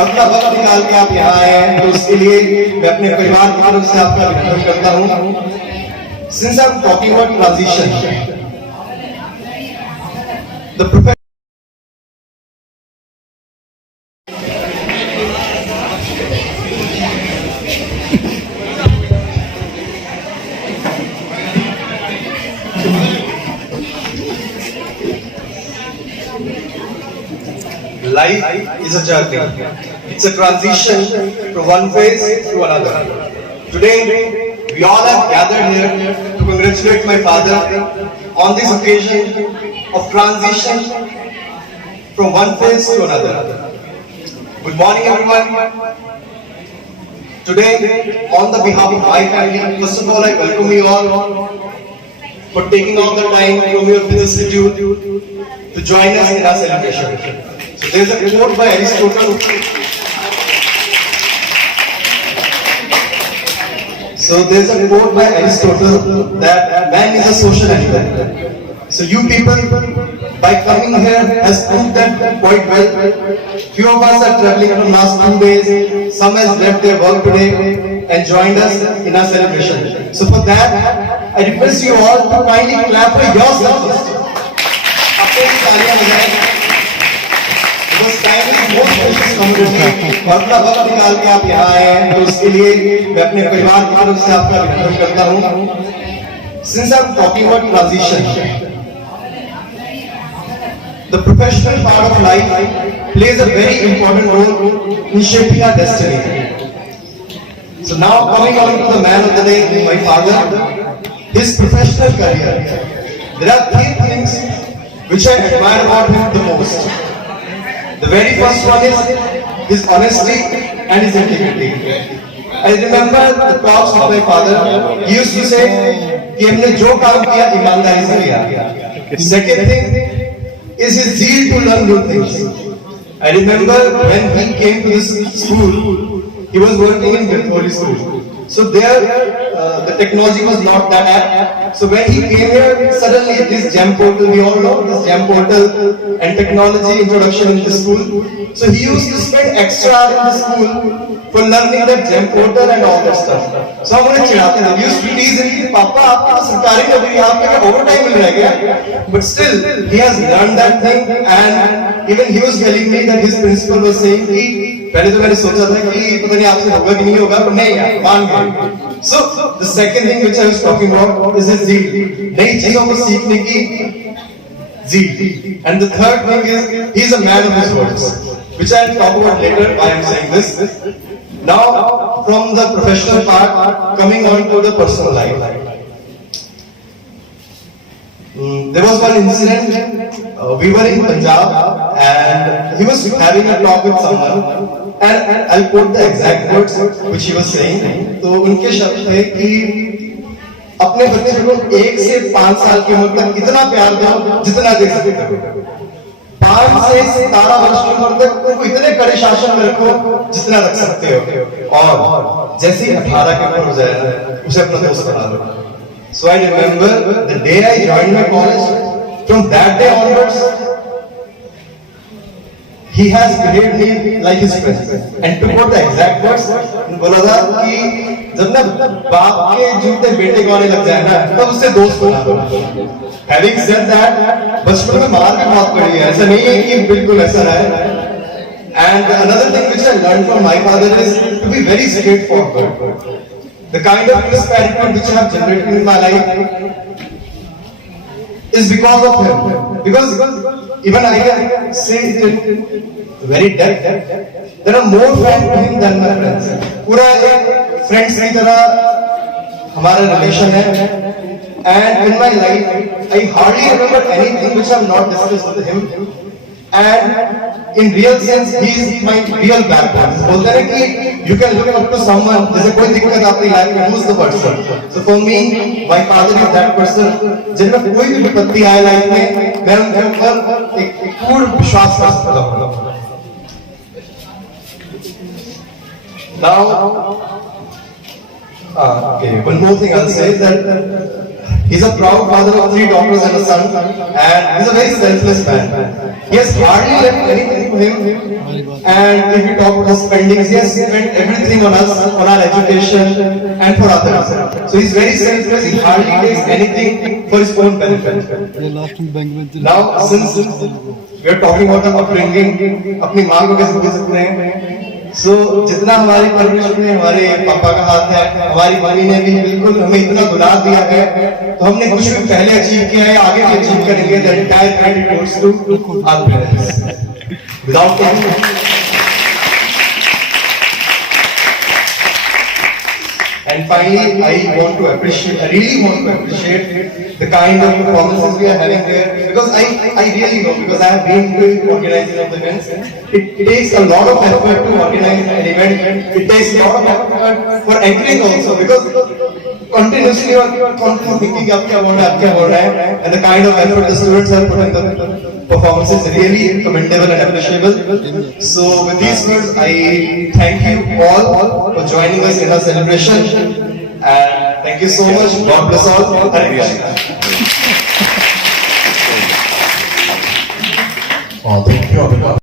अपना वक्त निकाल के आप यहाँ आए हैं तो उसके लिए मैं अपने परिवार की तरफ से आपका अभिनंदन करता हूँ। Since I'm talking about transition, the profession life is a journey. It's a transition from one phase to another. Today, we all have gathered here to congratulate my father on this occasion of transition from one phase to another. Good morning, everyone. Today, on the behalf of my family, first of all, I welcome you all for taking out the time from your busy schedule to join us in our celebration. So there is a quote by Aristotle. That man is a social animal. So you people, by coming here, has proved that quite well. Few of us are traveling from last 2 days. Some has left their work today and joined us in our celebration. So for that, I request you all to kindly clap for yourselves. Time is most precious commodity. अपना वक्त निकाल के आप यहाँ आए हैं तो उसके लिए मैं अपने परिवार की तरफ से आपका अभिनंदन करता हूँ। Since I'm talking about transition, the professional part of life plays a very important role in shaping our destiny. So now coming on to the man of the day, my father, his professional career. There are 3 things which I admire about him the most. The very first one is his honesty and his integrity. I remember the talks of my father. He used to say कि हमने जो काम किया ईमानदारी से किया. Second thing is his zeal to learn new things. I remember when he came to this school, he was working in Gandholi school. So there, the technology was not that apt. So when he came here, suddenly this GEM portal, we all know this GEM portal and technology introduction in the school. So he used to spend extra hours in the school for learning that GEM portal and all that stuff. So हम उन्हें चिढ़ाते थे. We used to tease him कि पापा आपको सरकारी नौकरी आपके क्या overtime मिल रहा है क्या? But still, he has learned that thing, and even he was telling me that his principal was saying कि पहले तो मैंने सोचा था कि पता नहीं आपसे होगा कि नहीं होगा, पर नहीं यार मान गए. So the second thing which I was talking about is his zeal, नई चीजों को सीखने की zeal. And the third thing is he is a man of his words, which I will talk about later why I am saying this. Now from the professional part, coming on to the personal life. There was one incident. We were in Punjab and he was having a talk with someone. And I'll quote the exact words which he was saying. तो उनके शब्द थे कि अपने बच्चे को 1 से 5 साल की उम्र तक इतना प्यार दो जितना दे सकते हो. 5 से 17 वर्ष की उम्र तक उनको इतने कड़े शासन में रखो जितना रख सकते हो. और जैसे ही 18 के ऊपर हो जाए उसे अपना दोस्त बना लो. So I remember the day I joined my college. From that day onwards, he has behaved me like his friend. And to quote the exact words, बोला था कि जब ना बाप के जूते बेटे को आने लग जाए ना, तब उससे दोस्त बना दो. Having said that, बचपन में मार भी बहुत पड़ी है. ऐसा नहीं है कि बिल्कुल ऐसा है. And another thing which I learned from my father is to be very straightforward. The kind of prosperity which I have generated in my life is because of him. Because even I can say it very depth. There are more friends to him than my friends. पूरा एक friends की तरह हमारा relation है. And in my life, I hardly remember anything which I have not discussed with him. And in real sense, he is my real backbone. बोलते हैं कि you can look up to someone. जैसे कोई दिक्कत आपकी life में, who's the person? So for me, my father is that person. जिनमें कोई भी विपत्ति आए लाइफ में, मैं उनके ऊपर एक पूर्ण विश्वास कर सकता हूँ. Now, okay, one more thing I'll say is that He's a proud father of 3 daughters and a son, and he's a very selfless man. He has hardly left anything for him. And if we talk about spending, he has spent everything on us, on our education, and for others. So he's very selfless. He hardly takes anything for his own benefit. Now, since we are talking about the upbringing, अपनी माँ को कैसे भूल सकते हैं? So, जितना हमारी परवरिश में हमारे पापा का हाथ है, हमारी मम्मी ने भी बिल्कुल हमें इतना दुलार दिया है, तो हमने कुछ भी पहले अचीव किया है, आगे भी अचीव करेंगे. The entire credit goes to our parents. Without any. And finally, I really want to appreciate the kind of performances we are having there, because I really know, because I have been to organizing of the events. It takes a lot of effort to organize an event. It takes a lot of effort for anchoring also, because continuously you are constantly thinking ab kya hol raha hai, and the kind of effort the students have put in the performance is really commendable and appreciable. So with these words, I thank you all for joining us in our celebration, and thank you so much. God bless all. Hare Krishna. Thank you, Abhinav.